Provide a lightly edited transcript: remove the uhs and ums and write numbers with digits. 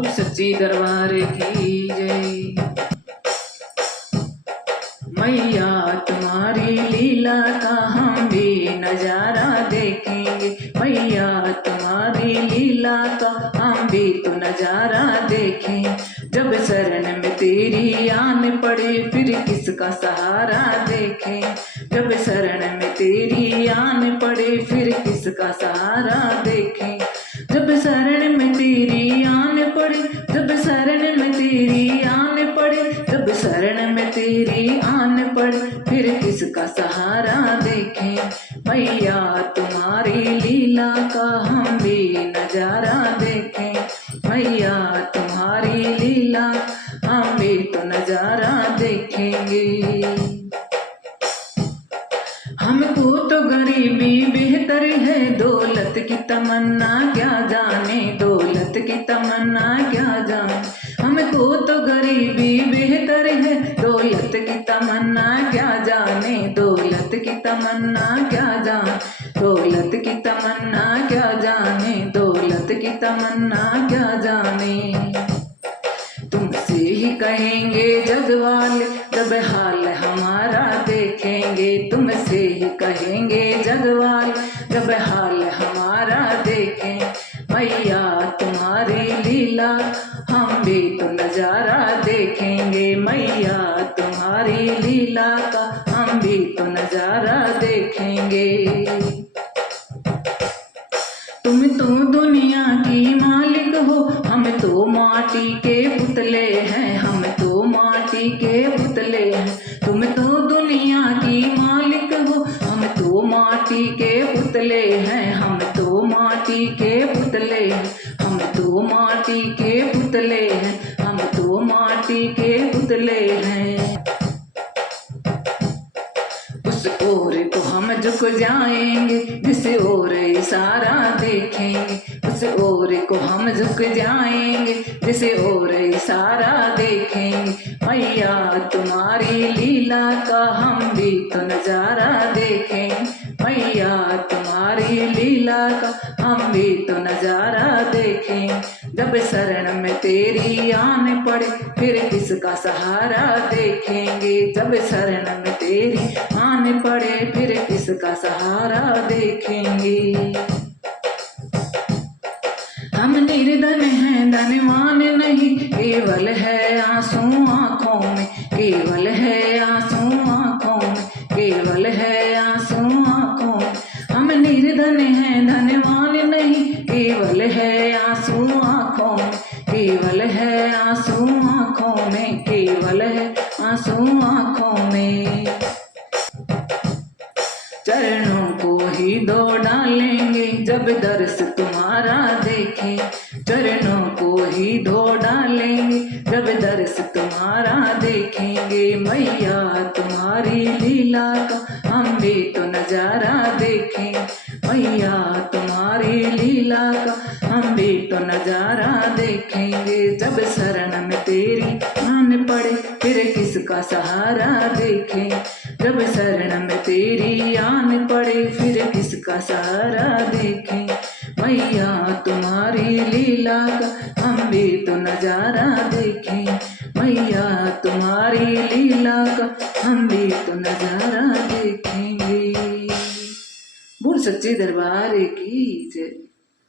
बोल सच्ची दरबार की जय। मैया तुम्हारी लीला का हम भी नजारा देखेंगे, मैया तुम्हारी लीला का हम भी तो नजारा देखें। जब शरण में तेरी आन पड़े फिर किसका सहारा देखें, जब शरण में तेरी आन पड़े फिर किसका सहारा देखें। जब शरण में तेरी आन पड़े, जब शरण में तेरी आन पड़े, जब शरण में तेरी आन पड़े फिर किसका सहारा देखें। मैया तुम्हारी लीला का हम भी नजारा देखें, मैया तुम्हारी लीला हम भी तो नजारा देखेंगे। हमको तो गरीबी बेहतर है, दौलत की तमन्ना क्या जाने, दौलत की तमन्ना क्या जाने। हमको तो गरीबी बेहतर है, दौलत की तमन्ना क्या जाने, दौलत की तमन्ना क्या जाने, दौलत की तमन्ना क्या जाने, दौलत की तमन्ना क्या जाने। तुमसे ही कहेंगे जग वाले जब हाल हमारा देखेंगे, तुमसे ही कहेंगे जग वाले जब हाल हमारा देखें। मैया तुम्हारी लीला हम भी तो नजारा देखेंगे, मैया तुम्हारी लीला का हम भी तो नजारा देखेंगे। तुम तो दुनिया की मालिक हो, हम तो माटी के पुतले हैं, हम तो माटी के पुतले हैं। तुम तो दुनिया की मालिक हो, हम तो माटी के पुतले हैं, हम तो माटी के पुतले हैं, हम तो माटी के पुतले हैं, हम तो माटी के पुतले हैं। उस ओर को हम झुक जाएंगे जिस ओर इशारा देखेंगे, उस ओर को हम झुक जाएंगे जिस ओर इशारा देखेंगे। मैया तुम्हारी लीला का हम भी तो नजारा देखें, मैया तुम्हारी लीला का हम भी तो नजारा देखें। जब शरण में तेरी आन पड़े फिर किसका सहारा देखेंगे, जब शरण में तेरी आन पड़े फिर किसका सहारा देखेंगे। हम निर्धन हैं धनवान नहीं, केवल है आंसू आंखों में, केवल है आंसू आंखों में, केवल है आंसू आंखों में। हम निर्धन हैं धनवान नहीं, केवल है आंसू आंखों में, केवल है आंसू आंखों में, केवल है आंसू आंखों में। चरणों को ही दो डालेंगे जब दर्श तुम्हारा देखें, चरणों को ही धो डालेंगे जब दर्श तुम्हारा देखेंगे। मैया तुम्हारी लीला का हम भी तो नजारा देखें, मैया तुम्हारी लीला का हम भी तो नजारा देखेंगे। जब शरण में तेरी आन पड़े फिर किसका सहारा देखें, जब शरण में तेरी आन पड़े फिर किसका सहारा देखें। मैया तुम्हारी लीला का हम भी तो नजारा देखें, मैया तुम्हारी लीला का हम भी तो नजारा देखेंगे। बोल सच्चे दरबार की जय।